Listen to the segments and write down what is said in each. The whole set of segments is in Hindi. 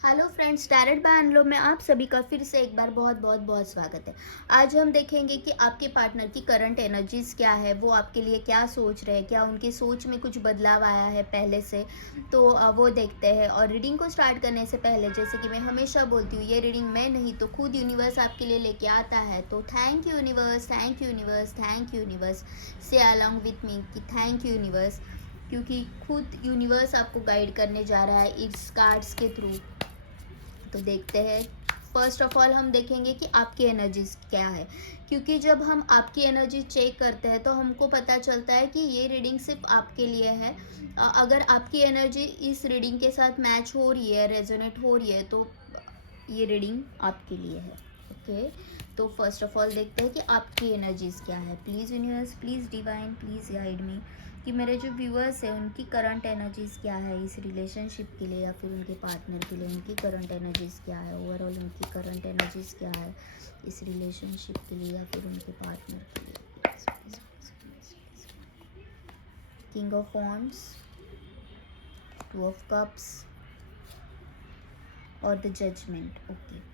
हेलो फ्रेंड्स, टैरेट बाय अनलो में आप सभी का फिर से एक बार बहुत बहुत बहुत स्वागत है। आज हम देखेंगे कि आपके पार्टनर की करंट एनर्जीज क्या है, वो आपके लिए क्या सोच रहे हैं, क्या उनकी सोच में कुछ बदलाव आया है पहले से। तो वो देखते हैं। और रीडिंग को स्टार्ट करने से पहले, जैसे कि मैं हमेशा बोलती हूँ, ये रीडिंग मैं नहीं तो खुद यूनिवर्स आपके लिए लेके आता है। तो thank you universe, thank you universe, thank you universe. से अलॉन्ग विथ मी कि थैंक यू यूनिवर्स, क्योंकि खुद यूनिवर्स आपको गाइड करने जा रहा है इस कार्ड्स के थ्रू। तो देखते हैं। फर्स्ट ऑफ ऑल हम देखेंगे कि आपकी एनर्जीज क्या है, क्योंकि जब हम आपकी एनर्जी चेक करते हैं तो हमको पता चलता है कि ये रीडिंग सिर्फ आपके लिए है। अगर आपकी एनर्जी इस रीडिंग के साथ मैच हो रही है, रेजोनेट हो रही है, तो ये रीडिंग आपके लिए है। ओके, तो फर्स्ट ऑफ ऑल देखते हैं कि आपकी एनर्जीज क्या है। Please universe, please divine, please guide me कि मेरे जो व्यूअर्स हैं उनकी करंट एनर्जीज क्या है इस रिलेशनशिप के लिए या फिर उनके पार्टनर के लिए। उनकी करंट एनर्जीज क्या है, ओवरऑल उनकी करंट एनर्जीज क्या है इस रिलेशनशिप के लिए या फिर उनके पार्टनर के लिए। King of wands, two of cups और द जजमेंट। ओके,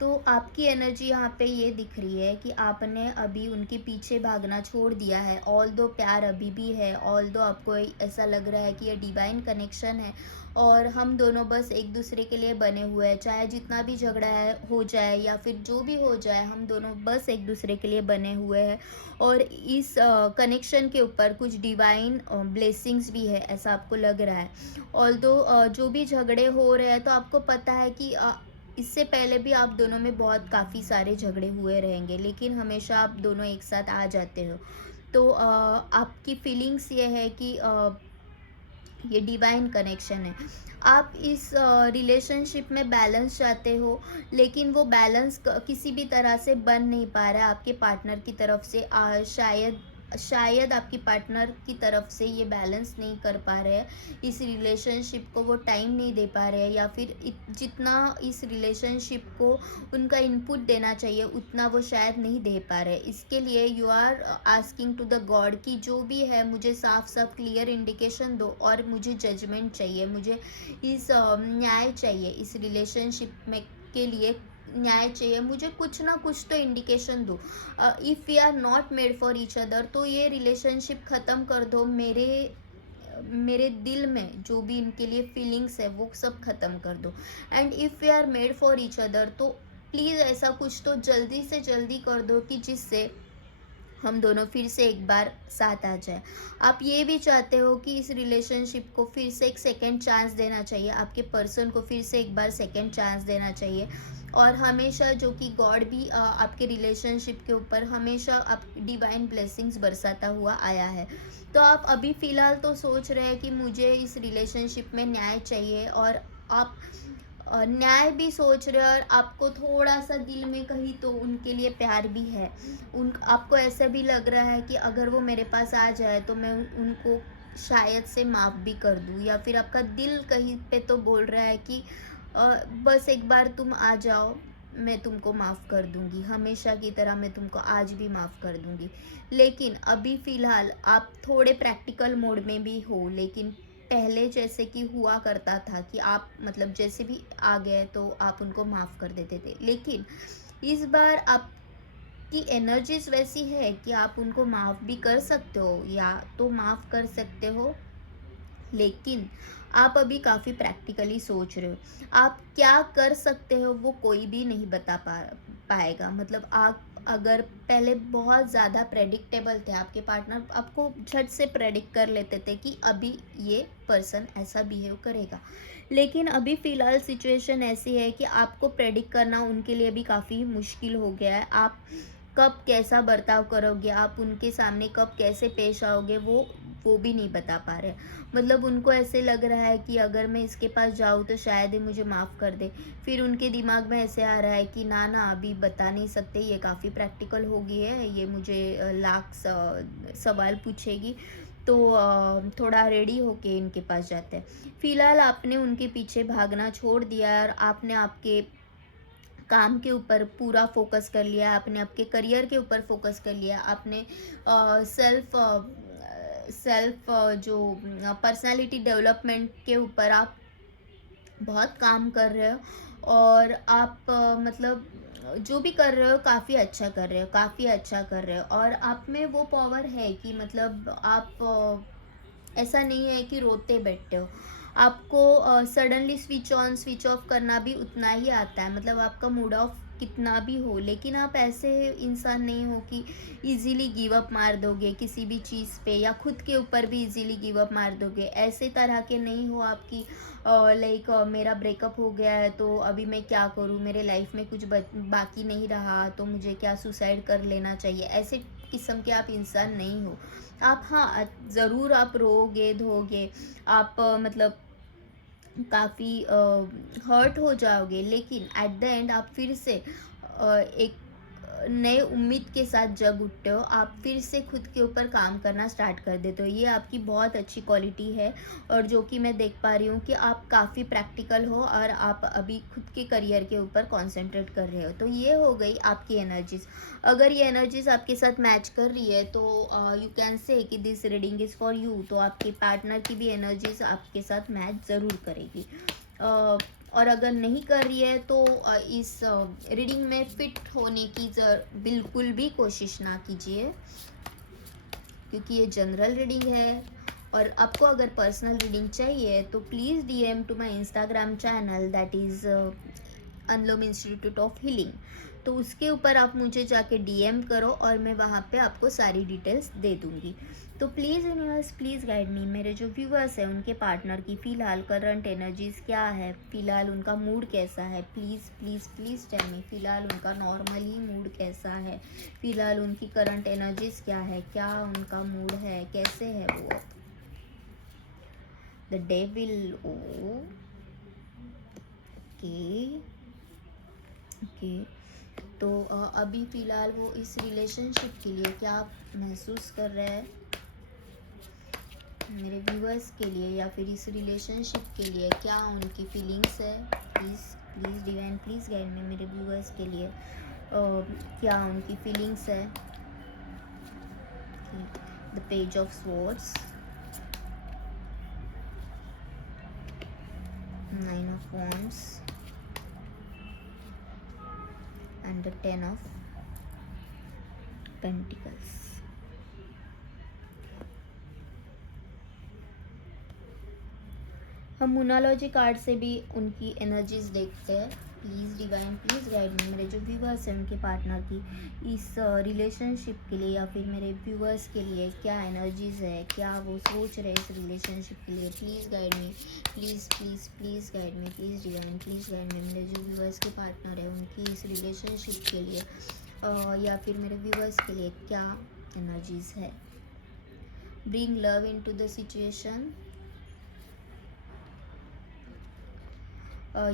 तो आपकी एनर्जी यहाँ पे ये दिख रही है कि आपने अभी उनके पीछे भागना छोड़ दिया है। ऑल दो प्यार अभी भी है, ऑल दो आपको ऐसा लग रहा है कि ये डिवाइन कनेक्शन है और हम दोनों बस एक दूसरे के लिए बने हुए हैं। चाहे जितना भी झगड़ा है हो जाए या फिर जो भी हो जाए, हम दोनों बस एक दूसरे के लिए बने हुए हैं। और इस कनेक्शन के ऊपर कुछ डिवाइन ब्लेसिंग्स भी है, ऐसा आपको लग रहा है। ऑल दो जो भी झगड़े हो रहे हैं, तो आपको पता है कि इससे पहले भी आप दोनों में बहुत काफ़ी सारे झगड़े हुए रहेंगे, लेकिन हमेशा आप दोनों एक साथ आ जाते हो। तो आपकी फीलिंग्स ये है कि ये डिवाइन कनेक्शन है। आप इस रिलेशनशिप में बैलेंस चाहते हो, लेकिन वो बैलेंस किसी भी तरह से बन नहीं पा रहा है आपके पार्टनर की तरफ से। शायद आपकी पार्टनर की तरफ से ये बैलेंस नहीं कर पा रहे हैं इस रिलेशनशिप को, वो टाइम नहीं दे पा रहे हैं, या फिर जितना इस रिलेशनशिप को उनका इनपुट देना चाहिए उतना वो शायद नहीं दे पा रहे। इसके लिए you are asking to the God कि जो भी है मुझे साफ साफ क्लियर इंडिकेशन दो, और मुझे जजमेंट चाहिए, मुझे इस न्याय चाहिए इस रिलेशनशिप में के लिए। न्याय चाहिए मुझे, कुछ ना कुछ तो इंडिकेशन दो। If we are not made for each other, तो ये रिलेशनशिप ख़त्म कर दो। मेरे दिल में जो भी इनके लिए फीलिंग्स है वो सब ख़त्म कर दो। And if we are made for each other, तो प्लीज़ ऐसा कुछ तो जल्दी से जल्दी कर दो कि जिससे हम दोनों फिर से एक बार साथ आ जाए। आप ये भी चाहते हो कि इस रिलेशनशिप को फिर से एक सेकंड चांस देना चाहिए, आपके पर्सन को फिर से एक बार सेकंड चांस देना चाहिए। और हमेशा जो कि गॉड भी आपके रिलेशनशिप के ऊपर हमेशा आप डिवाइन ब्लेसिंग्स बरसाता हुआ आया है। तो आप अभी फ़िलहाल तो सोच रहे हैं कि मुझे इस रिलेशनशिप में न्याय चाहिए, और आप न्याय भी सोच रहे हो, और आपको थोड़ा-सा दिल में कहीं तो उनके लिए प्यार भी है। उन आपको ऐसा भी लग रहा है कि अगर वो मेरे पास आ जाए तो मैं उनको शायद से माफ़ भी कर दूँ, या फिर आपका दिल कहीं पे तो बोल रहा है कि बस एक बार तुम आ जाओ, मैं तुमको माफ़ कर दूँगी, हमेशा की तरह मैं तुमको आज भी माफ़ कर दूँगी। लेकिन अभी फ़िलहाल आप थोड़े प्रैक्टिकल मोड में भी हो, लेकिन पहले जैसे कि हुआ करता था कि आप मतलब जैसे भी आ गए तो आप उनको माफ़ कर देते थे। लेकिन इस बार आपकी एनर्जीज़ वैसी है कि आप उनको माफ़ भी कर सकते हो, या तो माफ़ कर सकते हो, लेकिन आप अभी काफ़ी प्रैक्टिकली सोच रहे हो। आप क्या कर सकते हो वो कोई भी नहीं बता पाएगा। मतलब आप अगर पहले बहुत ज़्यादा प्रेडिक्टेबल थे, आपके पार्टनर आपको झट से प्रेडिक्ट कर लेते थे कि अभी ये पर्सन ऐसा बिहेव करेगा। लेकिन अभी फ़िलहाल सिचुएशन ऐसी है कि आपको प्रेडिक्ट करना उनके लिए भी काफ़ी मुश्किल हो गया है। आप कब कैसा बर्ताव करोगे, आप उनके सामने कब कैसे पेश आओगे, वो भी नहीं बता पा रहे। मतलब उनको ऐसे लग रहा है कि अगर मैं इसके पास जाऊँ तो शायद ये मुझे माफ़ कर दे। फिर उनके दिमाग में ऐसे आ रहा है कि ना ना, अभी बता नहीं सकते, ये काफ़ी प्रैक्टिकल हो गई है, ये मुझे लाख सवाल पूछेगी। तो थोड़ा रेडी होके इनके पास जाते हैं। फ़िलहाल आपने उनके पीछे भागना छोड़ दिया और आपने आपके काम के ऊपर पूरा फ़ोकस कर लिया, आपने आपके करियर के ऊपर फ़ोकस कर लिया, आपने सेल्फ जो पर्सनैलिटी डेवलपमेंट के ऊपर आप बहुत काम कर रहे हो, और आप मतलब जो भी कर रहे हो काफ़ी अच्छा कर रहे हो, काफ़ी अच्छा कर रहे हो, और आप में वो पावर है कि मतलब आप ऐसा नहीं है कि रोते बैठते हो। आपको suddenly switch on switch off करना भी उतना ही आता है, मतलब आपका मूड ऑफ कितना भी हो, लेकिन आप ऐसे इंसान नहीं हो कि इजीली गिव अप मार दोगे किसी भी चीज़ पे, या खुद के ऊपर भी इजीली गिव अप मार दोगे, ऐसे तरह के नहीं हो आपकी। लाइक मेरा ब्रेकअप हो गया है तो अभी मैं क्या करूँ, मेरे लाइफ में कुछ बाकी नहीं रहा तो मुझे क्या सुसाइड कर लेना चाहिए, ऐसे किस्म के आप इंसान नहीं हो। आप, हाँ, ज़रूर आप रोओगे धोगे, आप मतलब काफ़ी हर्ट हो जाओगे, लेकिन एट द एंड आप फिर से एक नए उम्मीद के साथ जग उठते हो, आप फिर से खुद के ऊपर काम करना स्टार्ट कर देते हो। ये आपकी बहुत अच्छी क्वालिटी है, और जो कि मैं देख पा रही हूँ कि आप काफ़ी प्रैक्टिकल हो और आप अभी खुद के करियर के ऊपर कॉन्सेंट्रेट कर रहे हो। तो ये हो गई आपकी एनर्जीज। अगर ये एनर्जीज आपके साथ मैच कर रही है तो यू कैन से कि this reading is for you. तो आपके पार्टनर की भी एनर्जीज आपके साथ मैच ज़रूर करेगी। और अगर नहीं कर रही है तो इस रीडिंग में फिट होने की बिल्कुल भी कोशिश ना कीजिए, क्योंकि ये जनरल रीडिंग है। और आपको अगर पर्सनल रीडिंग चाहिए तो please DM to my Instagram channel, that is Anulom institute of healing. तो उसके ऊपर आप मुझे जाके डीएम करो और मैं वहाँ पे आपको सारी डिटेल्स दे दूँगी। तो please universe, please guide me. मेरे जो व्यूअर्स हैं उनके पार्टनर की फ़िलहाल करंट एनर्जीज़ क्या है, फ़िलहाल उनका मूड कैसा है, please please please tell me. फ़िलहाल उनका नॉर्मल ही मूड कैसा है, फ़िलहाल उनकी करंट एनर्जीज़ क्या है, क्या उनका मूड है, कैसे है वो। The devil, okay okay. तो अभी फ़िलहाल वो इस रिलेशनशिप के लिए क्या महसूस कर रहे हैं मेरे व्यूअर्स के लिए, या फिर इस रिलेशनशिप के लिए क्या उनकी फीलिंग्स है। Please please divine, please guide में मेरे व्यूअर्स के लिए क्या उनकी फीलिंग्स है। The page of swords, 9 of wands and the 10 of pentacles। हम मोनालॉजी कार्ड से भी उनकी एनर्जीज देखते हैं। Please divine, please guide me. मेरे जो व्यूवर्स हैं उनके पार्टनर की इस रिलेशनशिप के लिए, या फिर मेरे व्यूवर्स के लिए क्या एनर्जीज है, क्या वो सोच रहे हैं इस रिलेशनशिप के लिए। Please guide me, please please please guide me, please divine, please guide me. मेरे जो व्यूवर्स के पार्टनर है उनकी इस रिलेशनशिप के लिए या फिर मेरे व्यूवर्स के लिए क्या एनर्जीज है। Bring love into the situation.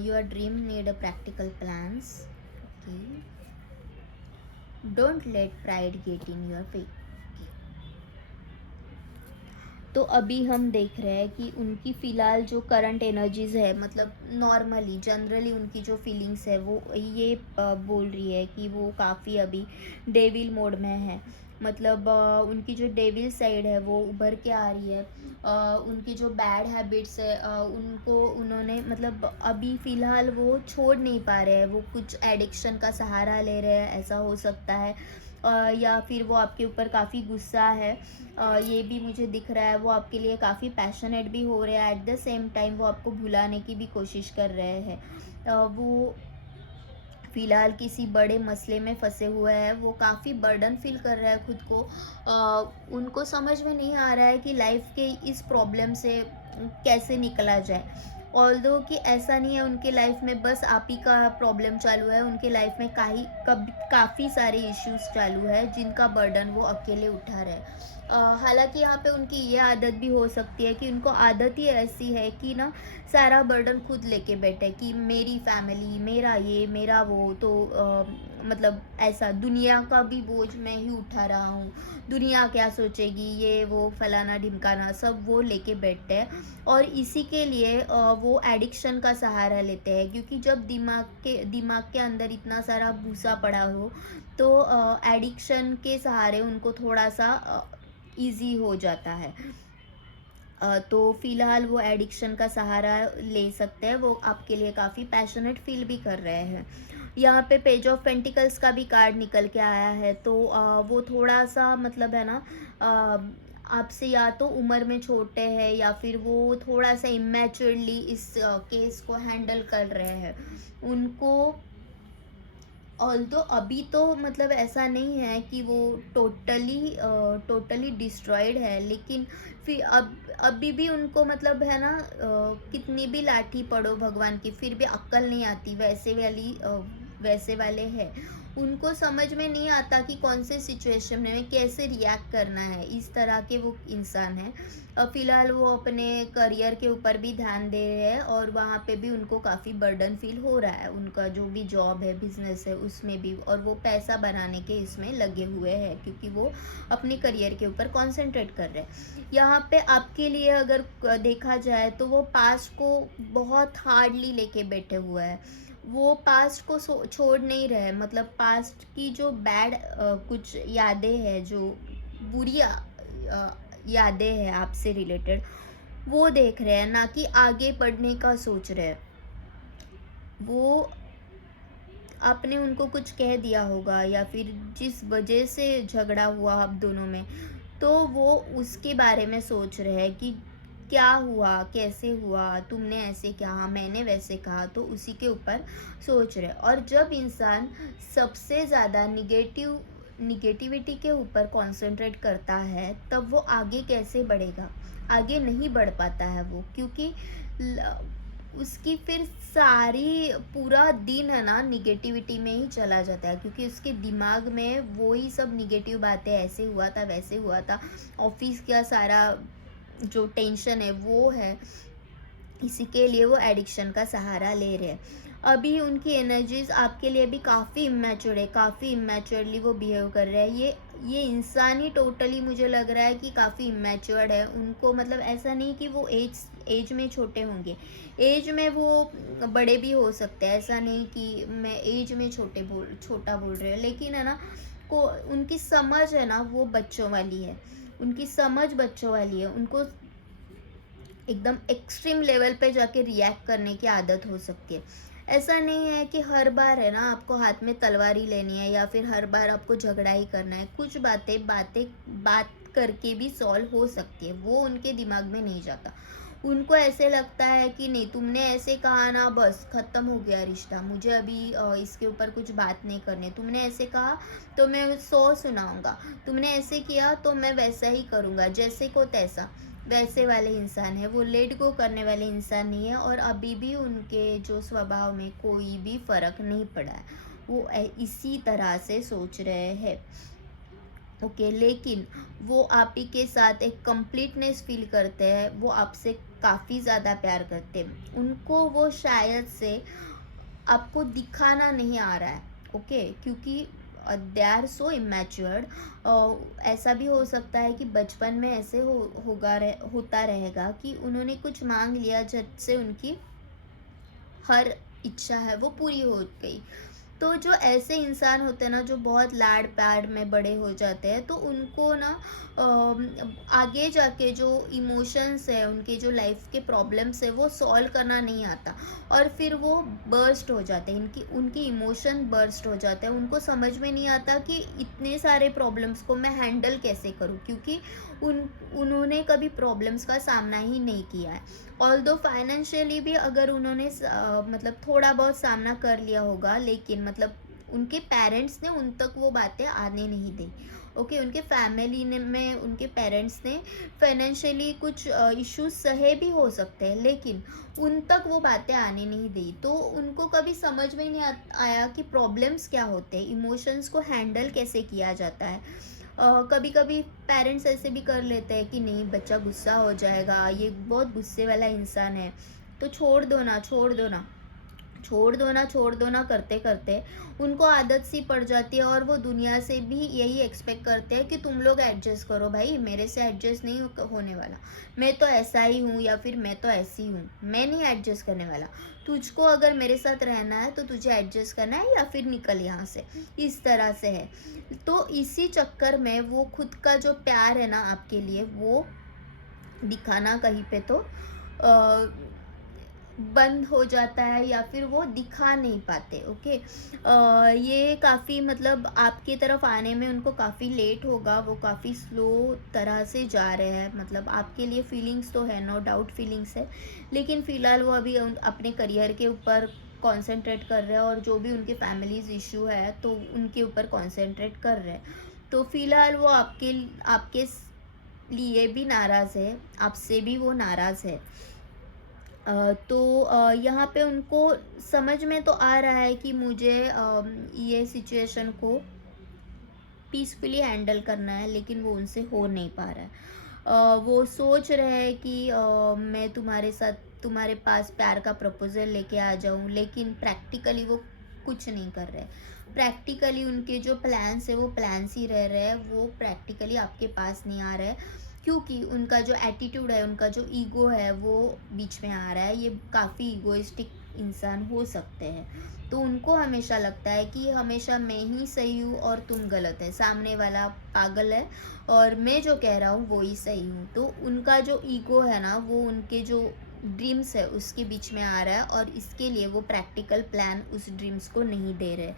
Your dream need a practical plans. Okay. Don't let pride get in your way. तो अभी हम देख रहे हैं कि उनकी फ़िलहाल जो करंट एनर्जीज़ है, मतलब नॉर्मली जनरली उनकी जो फीलिंग्स है वो ये बोल रही है कि वो काफ़ी अभी डेविल मोड में है। मतलब उनकी जो डेविल साइड है वो उभर के आ रही है। उनकी जो बैड हैबिट्स है उनको उन्होंने मतलब अभी फ़िलहाल वो छोड़ नहीं पा रहे हैं, वो कुछ एडिक्शन का सहारा ले रहे हैं, ऐसा हो सकता है। या फिर वो आपके ऊपर काफ़ी गुस्सा है, ये भी मुझे दिख रहा है। वो आपके लिए काफ़ी पैशनेट भी हो रहे हैं, एट द सेम टाइम वो आपको भुलाने की भी कोशिश कर रहे हैं। वो फ़िलहाल किसी बड़े मसले में फंसे हुए हैं, वो काफ़ी बर्डन फील कर रहा है खुद को। उनको समझ में नहीं आ रहा है कि लाइफ के इस प्रॉब्लम से कैसे निकला जाए। ऑल्दो कि ऐसा नहीं है उनके लाइफ में बस आप ही का प्रॉब्लम चालू है, उनके लाइफ में काफ़ी सारे इश्यूज चालू है जिनका बर्डन वो अकेले उठा रहे हैं। हालांकि यहाँ पे उनकी ये आदत भी हो सकती है कि उनको आदत ही ऐसी है कि ना सारा बर्डन खुद लेके बैठे कि मेरी फैमिली, मेरा ये, मेरा वो। तो मतलब ऐसा दुनिया का भी बोझ मैं ही उठा रहा हूँ, दुनिया क्या सोचेगी, ये वो फलाना ढिमकाना सब वो लेके बैठते हैं। और इसी के लिए वो एडिक्शन का सहारा लेते हैं, क्योंकि जब दिमाग के अंदर इतना सारा भूसा पड़ा हो तो एडिक्शन के सहारे उनको थोड़ा सा ईज़ी हो जाता है। तो फ़िलहाल वो एडिक्शन का सहारा ले सकते हैं, वो आपके लिए काफ़ी पैशनेट फ़ील भी कर रहे हैं। यहाँ पे पेज ऑफ पेंटिकल्स का भी कार्ड निकल के आया है, तो वो थोड़ा-सा मतलब है ना, आपसे या तो उम्र में छोटे हैं या फिर वो थोड़ा-सा इमैच्योरली इस केस को हैंडल कर रहे हैं। उनको ऑल्दो अभी तो मतलब ऐसा नहीं है कि वो टोटली डिस्ट्रॉयड है, लेकिन फिर अब अभी भी उनको मतलब है ना, कितनी भी लाठी पड़ो भगवान की फिर भी अक्ल नहीं आती, वैसे वाले हैं। उनको समझ में नहीं आता कि कौन से सिचुएशन में कैसे रिएक्ट करना है, इस तरह के वो इंसान हैं। फ़िलहाल वो अपने करियर के ऊपर भी ध्यान दे रहे हैं और वहाँ पे भी उनको काफ़ी बर्डन फ़ील हो रहा है। उनका जो भी जॉब है, बिज़नेस है उसमें भी, और वो पैसा बनाने के इसमें लगे हुए हैं क्योंकि वो अपने करियर के ऊपर कॉन्संट्रेट कर रहे हैं। यहाँ पे आपके लिए अगर देखा जाए तो वो पास्ट को बहुत हार्डली लेके बैठे हुए हैं। वो पास्ट को छोड़ नहीं रहे, मतलब पास्ट की जो कुछ यादें हैं, जो बुरी यादें हैं आपसे रिलेटेड, वो देख रहे हैं, ना कि आगे बढ़ने का सोच रहे हैं। वो आपने उनको कुछ कह दिया होगा या फिर जिस वजह से झगड़ा हुआ आप दोनों में, तो वो उसके बारे में सोच रहे हैं कि क्या हुआ, कैसे हुआ, तुमने ऐसे कहा, मैंने वैसे कहा, तो उसी के ऊपर सोच रहे हैं। और जब इंसान सबसे ज़्यादा निगेटिविटी के ऊपर कंसंट्रेट करता है, तब वो आगे कैसे बढ़ेगा? आगे नहीं बढ़ पाता है वो, क्योंकि ल उसकी फिर सारी पूरा दिन है ना निगेटिविटी में ही चला जाता है, क्योंकि उसके दिमाग में वो ही सब निगेटिव बातें, ऐसे हुआ था, वैसे हुआ था, ऑफ़िस का सारा जो टेंशन है वो है, इसी के लिए वो एडिक्शन का सहारा ले रहे हैं। अभी उनकी एनर्जीज़ आपके लिए भी काफ़ी इमैच्योर है, काफ़ी इमैच्योरली वो बिहेव कर रहे हैं। ये इंसान ही टोटली मुझे लग रहा है कि काफ़ी इमैच्योर्ड है। उनको मतलब ऐसा नहीं कि वो एज में छोटे होंगे। एज में वो बड़े भी हो सकते हैं, ऐसा नहीं कि मैं एज में छोटा बोल रही हूँ। लेकिन है ना, को उनकी समझ है ना वो बच्चों वाली है। उनकी समझ बच्चों वाली है। उनको एकदम एक्सट्रीम लेवल पे जाके रिएक्ट करने की आदत हो सकती है। ऐसा नहीं है कि हर बार है ना आपको हाथ में तलवार ही लेनी है या फिर हर बार आपको झगड़ा ही करना है। कुछ बात करके भी सॉल्व हो सकती है, वो उनके दिमाग में नहीं जाता। उनको ऐसे लगता है कि नहीं, तुमने ऐसे कहा ना, बस ख़त्म हो गया रिश्ता, मुझे अभी इसके ऊपर कुछ बात नहीं करनी। तुमने ऐसे कहा तो मैं 100 सुनाऊँगा, तुमने ऐसे किया तो मैं वैसा ही करूँगा, जैसे को तैसा। वैसे वाले इंसान है, वो लेट गो करने वाले इंसान नहीं है, और अभी भी उनके जो स्वभाव में कोई भी फ़र्क नहीं पड़ा है। वो इसी तरह से सोच रहे हैं। ओके, लेकिन वो आप ही के साथ एक कंप्लीटनेस फ़ील करते हैं, वो आपसे काफ़ी ज़्यादा प्यार करते हैं। उनको वो शायद से आपको दिखाना नहीं आ रहा है, ओके, क्योंकि दे आर सो इमैच्योर्ड। ऐसा भी हो सकता है कि बचपन में ऐसे होता रहेगा कि उन्होंने कुछ मांग लिया जिससे उनकी हर इच्छा है वो पूरी हो गई। तो जो ऐसे इंसान होते हैं ना, जो बहुत लाड प्यार में बड़े हो जाते हैं, तो उनको ना आगे जाके जो इमोशंस है, उनके जो लाइफ के प्रॉब्लम्स है, वो सॉल्व करना नहीं आता, और फिर वो बर्स्ट हो जाते हैं, इनकी उनकी इमोशन बर्स्ट हो जाते हैं। उनको समझ में नहीं आता कि इतने सारे प्रॉब्लम्स को मैं हैंडल कैसे करूं, क्योंकि उन्होंने कभी प्रॉब्लम्स का सामना ही नहीं किया है। ऑल्दो फाइनेंशियली भी अगर उन्होंने मतलब थोड़ा बहुत सामना कर लिया होगा, लेकिन मतलब उनके पेरेंट्स ने उन तक वो बातें आने नहीं दी। ओके, उनके फैमिली ने में उनके पेरेंट्स ने फाइनेंशियली कुछ इश्यूज सहे भी हो सकते हैं, लेकिन उन तक वो बातें आने नहीं दी, तो उनको कभी समझ में ही नहीं आया कि प्रॉब्लम्स क्या होते हैं, इमोशंस को हैंडल कैसे किया जाता है। कभी कभी पेरेंट्स ऐसे भी कर लेते हैं कि नहीं, बच्चा गुस्सा हो जाएगा, ये बहुत गुस्से वाला इंसान है, तो छोड़ दो ना, छोड़ दो ना, छोड़ दो ना, छोड़ दो ना करते करते उनको आदत सी पड़ जाती है, और वो दुनिया से भी यही एक्सपेक्ट करते हैं कि तुम लोग एडजस्ट करो भाई, मेरे से एडजस्ट नहीं होने वाला, मैं तो ऐसा ही हूँ या फिर मैं तो ऐसी हूँ, मैं नहीं एडजस्ट करने वाला। तुझको अगर मेरे साथ रहना है तो तुझे एडजस्ट करना है या फिर निकल यहाँ से, इस तरह से है। तो इसी चक्कर में वो खुद का जो प्यार है ना आपके लिए, वो दिखाना कहीं पे तो बंद हो जाता है या फिर वो दिखा नहीं पाते। ओके, ये काफ़ी मतलब आपकी तरफ आने में उनको काफ़ी लेट होगा, वो काफ़ी स्लो तरह से जा रहे हैं। मतलब आपके लिए फीलिंग्स तो है, नो डाउट फीलिंग्स है, लेकिन फ़िलहाल वो अभी अपने करियर के ऊपर कॉन्सेंट्रेट कर रहे हैं और जो भी उनके फैमिलीज़ इशू है तो उनके ऊपर कॉन्सेंट्रेट कर रहे हैं। तो फ़िलहाल वो आपके लिए भी नाराज़ है, आपसे भी वो नाराज़ है। तो यहाँ पे उनको समझ में तो आ रहा है कि मुझे ये सिचुएशन को पीसफुली हैंडल करना है, लेकिन वो उनसे हो नहीं पा रहा है। वो सोच रहे हैं कि मैं तुम्हारे साथ तुम्हारे पास प्यार का प्रपोज़ल लेके आ जाऊँ, लेकिन प्रैक्टिकली वो कुछ नहीं कर रहे। प्रैक्टिकली उनके जो प्लान्स है वो प्लान्स ही रह रहे हैं, वो प्रैक्टिकली आपके पास नहीं आ रहे हैं, क्योंकि उनका जो एटीट्यूड है, उनका जो ईगो है वो बीच में आ रहा है। ये काफ़ी ईगोइस्टिक इंसान हो सकते हैं। तो उनको हमेशा लगता है कि हमेशा मैं ही सही हूँ और तुम गलत है, सामने वाला पागल है और मैं जो कह रहा हूँ वो ही सही हूँ। तो उनका जो ईगो है ना, वो उनके जो ड्रीम्स है उसके बीच में आ रहा है और इसके लिए वो प्रैक्टिकल प्लान उस ड्रीम्स को नहीं दे रहे।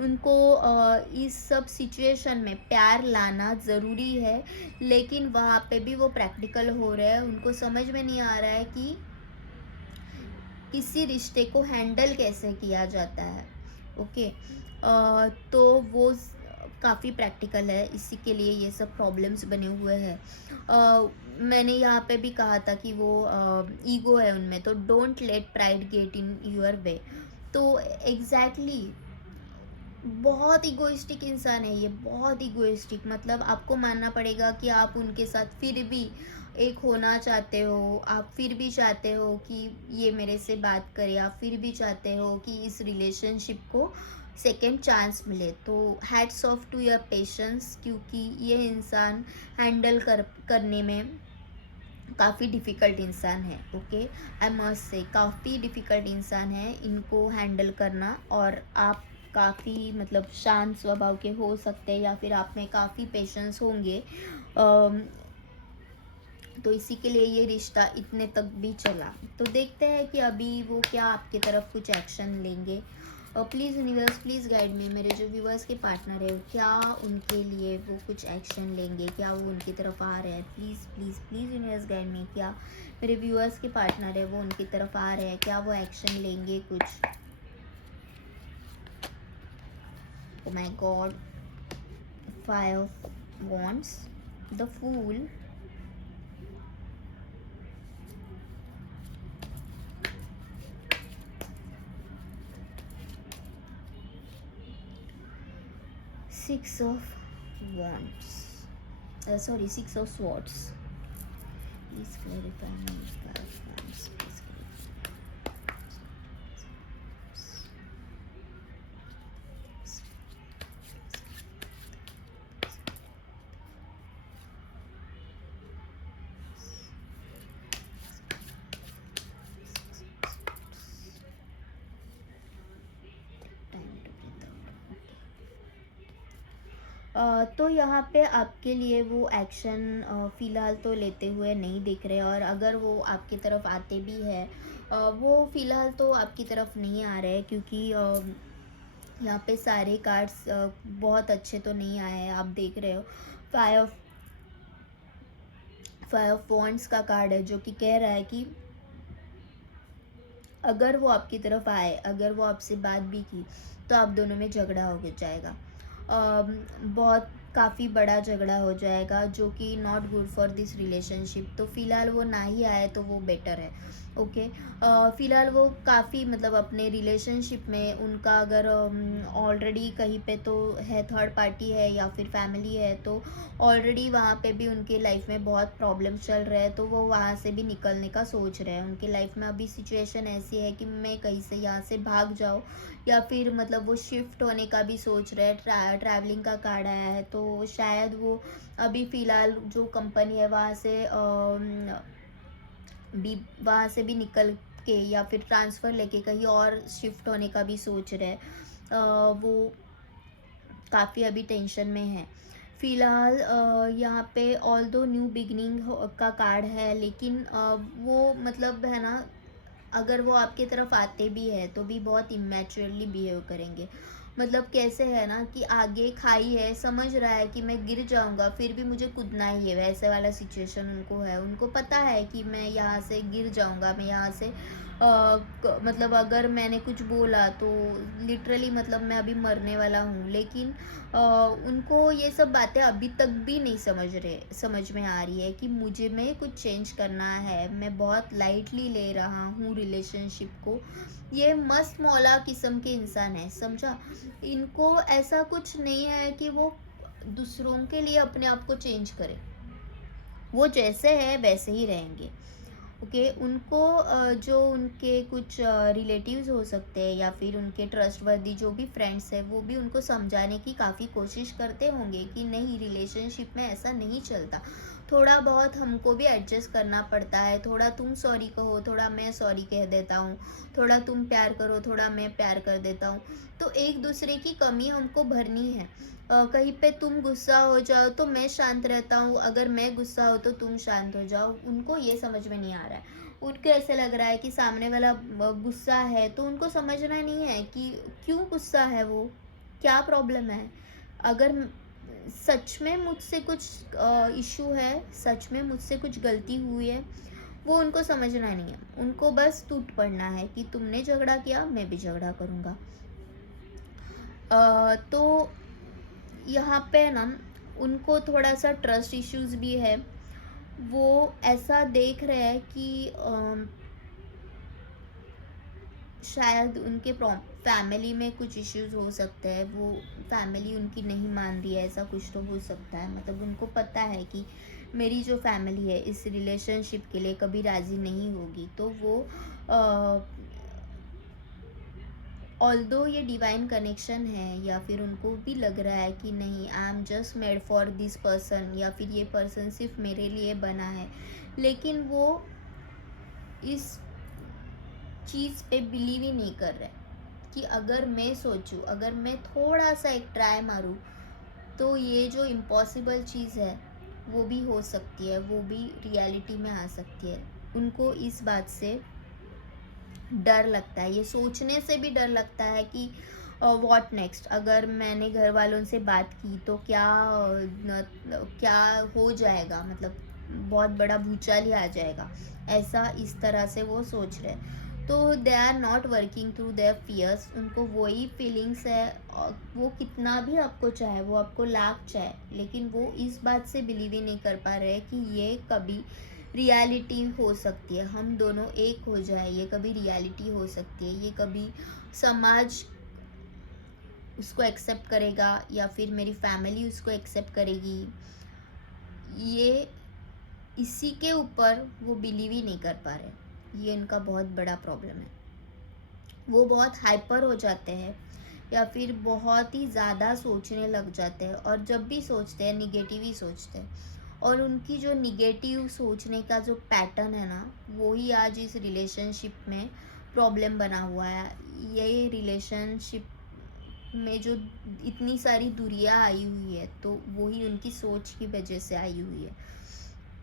उनको इस सब सिचुएशन में प्यार लाना ज़रूरी है, लेकिन वहाँ पे भी वो प्रैक्टिकल हो रहे हैं। उनको समझ में नहीं आ रहा है कि किसी रिश्ते को हैंडल कैसे किया जाता है। ओके, तो वो काफ़ी प्रैक्टिकल है, इसी के लिए ये सब प्रॉब्लम्स बने हुए हैं। मैंने यहाँ पे भी कहा था कि वो ईगो है उनमें, तो don't let pride get in your way. तो एग्जैक्टली बहुत इगोइस्टिक इंसान है ये, बहुत इगोइस्टिक। मतलब आपको मानना पड़ेगा कि आप उनके साथ फिर भी एक होना चाहते हो, आप फिर भी चाहते हो कि ये मेरे से बात करे, आप फिर भी चाहते हो कि इस रिलेशनशिप को सेकेंड चांस मिले। तो hats off to your patience, क्योंकि ये इंसान हैंडल करने में काफ़ी डिफ़िकल्ट इंसान है। ओके, आई मस्ट से काफ़ी डिफ़िकल्ट इंसान है इनको हैंडल करना। और आप काफ़ी मतलब शांत स्वभाव के हो सकते हैं या फिर आप में काफ़ी पेशेंस होंगे, तो इसी के लिए ये रिश्ता इतने तक भी चला। तो देखते हैं कि अभी वो क्या आपकी तरफ कुछ एक्शन लेंगे। Please universe, please guide me. मेरे जो व्यूअर्स के पार्टनर है, क्या उनके लिए वो कुछ एक्शन लेंगे, क्या वो उनकी तरफ आ रहे हैं? Please please please universe guide me. क्या मेरे व्यूअर्स के पार्टनर है वो उनकी तरफ आ रहे हैं, क्या वो एक्शन लेंगे कुछ? Oh my God, five of wands, the fool, six of wands, sorry, six of swords. Please clarify me. Five of wands, please clarify. Time to breathe out. तो यहाँ पे आपके लिए वो एक्शन फ़िलहाल तो लेते हुए नहीं दिख रहे, और अगर वो आपकी तरफ आते भी हैं, वो फ़िलहाल तो आपकी तरफ नहीं आ रहे, क्योंकि यहाँ पे सारे कार्ड्स बहुत अच्छे तो नहीं आए हैं। आप देख रहे हो फाइव फाइव ऑफ वॉन्ड्स का कार्ड है, जो कि कह रहा है कि अगर वो आपकी तरफ आए, अगर वो आपसे बात भी की, तो आप दोनों में झगड़ा हो जाएगा। बहुत काफ़ी बड़ा झगड़ा हो जाएगा, जो कि not good for this relationship. तो फ़िलहाल वो ना ही आए तो वो बेटर है। ओके, फ़िलहाल वो काफ़ी मतलब अपने रिलेशनशिप में उनका अगर ऑलरेडी कहीं पे तो है, थर्ड पार्टी है या फिर फैमिली है, तो ऑलरेडी वहाँ पे भी उनके लाइफ में बहुत प्रॉब्लम चल रहे हैं, तो वो वहाँ से भी निकलने का सोच रहे हैं। उनकी लाइफ में अभी सिचुएशन ऐसी है कि मैं कहीं से यहाँ से भाग जाऊँ, या फिर मतलब वो शिफ्ट होने का भी सोच रहे हैं। ट्रैवलिंग का कार्ड आया है, तो शायद वो अभी फ़िलहाल जो कंपनी है वहाँ से भी वहाँ से भी निकल के या फिर ट्रांसफ़र लेके कहीं और शिफ्ट होने का भी सोच रहे हैं। वो काफ़ी अभी टेंशन में है। फ़िलहाल यहाँ पे ऑल्दो न्यू बिगिनिंग का कार्ड है, लेकिन वो मतलब है ना, अगर वो आपकी तरफ आते भी हैं तो भी बहुत इमैच्योरली बिहेव करेंगे। मतलब कैसे है ना कि आगे खाई है, समझ रहा है कि मैं गिर जाऊँगा फिर भी मुझे कूदना ही है, वैसे वाला सिचुएशन उनको है। उनको पता है कि मैं यहाँ से गिर जाऊँगा, मैं यहाँ से मतलब अगर मैंने कुछ बोला तो लिटरली मतलब मैं अभी मरने वाला हूँ। लेकिन उनको ये सब बातें अभी तक भी नहीं समझ में आ रही है कि मुझे में कुछ चेंज करना है। मैं बहुत लाइटली ले रहा हूँ रिलेशनशिप को। ये मस्त मौला किस्म के इंसान है, समझा? इनको ऐसा कुछ नहीं है कि वो दूसरों के लिए अपने आप को चेंज करें। वो जैसे हैं वैसे ही रहेंगे। ओके, उनको जो उनके कुछ रिलेटिव्स हो सकते हैं या फिर उनके ट्रस्टवर्दी जो भी फ्रेंड्स हैं, वो भी उनको समझाने की काफ़ी कोशिश करते होंगे कि नहीं, रिलेशनशिप में ऐसा नहीं चलता। थोड़ा बहुत हमको भी एडजस्ट करना पड़ता है, थोड़ा तुम सॉरी कहो, थोड़ा मैं सॉरी कह देता हूँ, थोड़ा तुम प्यार करो, थोड़ा मैं प्यार कर देता हूँ। तो एक दूसरे की कमी हमको भरनी है। कहीं पे तुम गुस्सा हो जाओ तो मैं शांत रहता हूँ, अगर मैं गुस्सा हो तो तुम शांत हो जाओ। उनको ये समझ में नहीं आ रहा है। उनको ऐसे लग रहा है कि सामने वाला गुस्सा है, तो उनको समझना नहीं है कि क्यों गुस्सा है वो, क्या प्रॉब्लम है। अगर सच में मुझसे कुछ इशू है, सच में मुझसे कुछ गलती हुई है, वो उनको समझना नहीं है। उनको बस टूट पड़ना है कि तुमने झगड़ा किया, मैं भी झगड़ा करूँगा। तो यहाँ पे ना उनको थोड़ा-सा ट्रस्ट इश्यूज़ भी है। वो ऐसा देख रहे हैं कि शायद उनके फैमिली में कुछ इश्यूज़ हो सकते हैं, वो फैमिली उनकी नहीं मान रही है, ऐसा कुछ तो हो सकता है। मतलब उनको पता है कि मेरी जो फैमिली है इस रिलेशनशिप के लिए कभी राज़ी नहीं होगी, तो वो ऑल्दो ये डिवाइन कनेक्शन है या फिर उनको भी लग रहा है कि नहीं, I am just made for this person, या फिर ये पर्सन सिर्फ मेरे लिए बना है, लेकिन वो इस चीज़ पे बिलीव ही नहीं कर रहे कि अगर मैं सोचूं, अगर मैं थोड़ा सा एक ट्राई मारूं, तो ये जो इम्पॉसिबल चीज़ है वो भी हो सकती है, वो भी रियलिटी में आ सकती है। उनको इस बात से डर लगता है, ये सोचने से भी डर लगता है कि व्हाट नेक्स्ट, अगर मैंने घर वालों से बात की तो क्या हो जाएगा, मतलब बहुत बड़ा भूचाल ही आ जाएगा, ऐसा इस तरह से वो सोच रहे हैं। तो they are not working through their fears, उनको वही फीलिंग्स है। वो कितना भी आपको चाहे, वो आपको लाख चाहे, लेकिन वो इस बात से बिलीव ही नहीं कर पा रहे कि ये कभी रियलिटी हो सकती है, हम दोनों एक हो जाए, ये कभी रियलिटी हो सकती है, ये कभी समाज उसको एक्सेप्ट करेगा या फिर मेरी फैमिली उसको एक्सेप्ट करेगी। ये इसी के ऊपर वो बिलीव ही नहीं कर पा रहे। ये इनका बहुत बड़ा प्रॉब्लम है। वो बहुत हाइपर हो जाते हैं या फिर बहुत ही ज़्यादा सोचने लग जाते हैं, और जब भी सोचते हैं निगेटिव ही सोचते हैं। और उनकी जो निगेटिव सोचने का जो पैटर्न है ना, वो ही आज इस रिलेशनशिप में प्रॉब्लम बना हुआ है। ये रिलेशनशिप में जो इतनी सारी दूरियां आई हुई है, तो वही उनकी सोच की वजह से आई हुई है।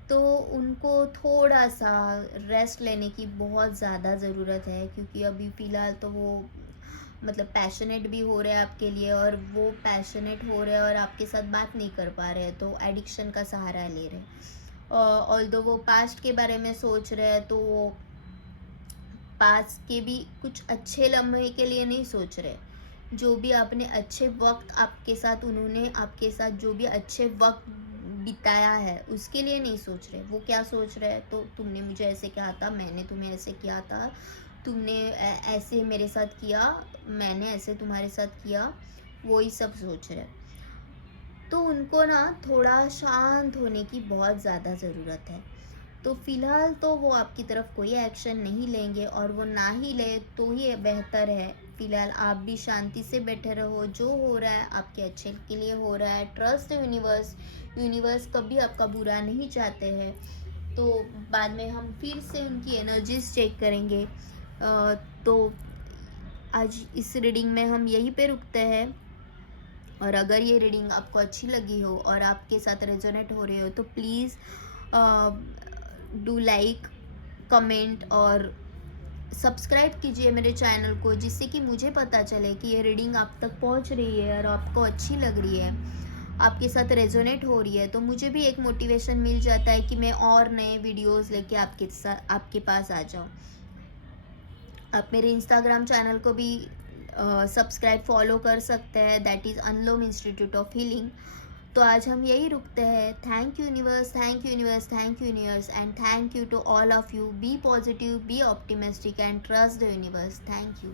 तो उनको थोड़ा सा रेस्ट लेने की बहुत ज़्यादा ज़रूरत है, क्योंकि अभी फ़िलहाल तो वो मतलब पैशनेट भी हो रहे हैं आपके लिए, और वो पैशनेट हो रहे हैं और आपके साथ बात नहीं कर पा रहे हैं, तो एडिक्शन का सहारा ले रहे हैं। ऑल्दो वो पास्ट के बारे में सोच रहे हैं, तो वो पास्ट के भी कुछ अच्छे लम्हे के लिए नहीं सोच रहे। जो भी आपने अच्छे वक्त आपके साथ, उन्होंने आपके साथ जो भी अच्छे वक्त बिताया है, उसके लिए नहीं सोच रहे। वो क्या सोच रहे हैं, तो तुमने मुझे ऐसे कहा था, मैंने तुम्हें ऐसे किया था, तुमने ऐसे मेरे साथ किया, मैंने ऐसे तुम्हारे साथ किया, वो ही सब सोच रहे हैं। तो उनको ना थोड़ा शांत होने की बहुत ज़्यादा ज़रूरत है। तो फ़िलहाल तो वो आपकी तरफ कोई एक्शन नहीं लेंगे, और वो ना ही ले तो ही बेहतर है। फ़िलहाल आप भी शांति से बैठे रहो, जो हो रहा है आपके अच्छे के लिए हो रहा है। ट्रस्ट यूनिवर्स, यूनिवर्स कभी आपका बुरा नहीं चाहते हैं। तो बाद में हम फिर से उनकी एनर्जीज चेक करेंगे। तो आज इस रीडिंग में हम यहीं पे रुकते हैं। और अगर ये रीडिंग आपको अच्छी लगी हो और आपके साथ रेजोनेट हो रही हो तो प्लीज़ डू लाइक, कमेंट और सब्सक्राइब कीजिए मेरे चैनल को, जिससे कि मुझे पता चले कि ये रीडिंग आप तक पहुंच रही है और आपको अच्छी लग रही है, आपके साथ रेजोनेट हो रही है। तो मुझे भी एक मोटिवेशन मिल जाता है कि मैं और नए वीडियोस लेके आपके पास आ जाऊं। आप मेरे इंस्टाग्राम चैनल को भी सब्सक्राइब फॉलो कर सकते हैं, that is Unalome institute of healing. तो आज हम यही रुकते हैं। Thank you universe, thank you universe, thank you universe and thank you to all of you. Be positive, be optimistic and trust the universe. Thank you.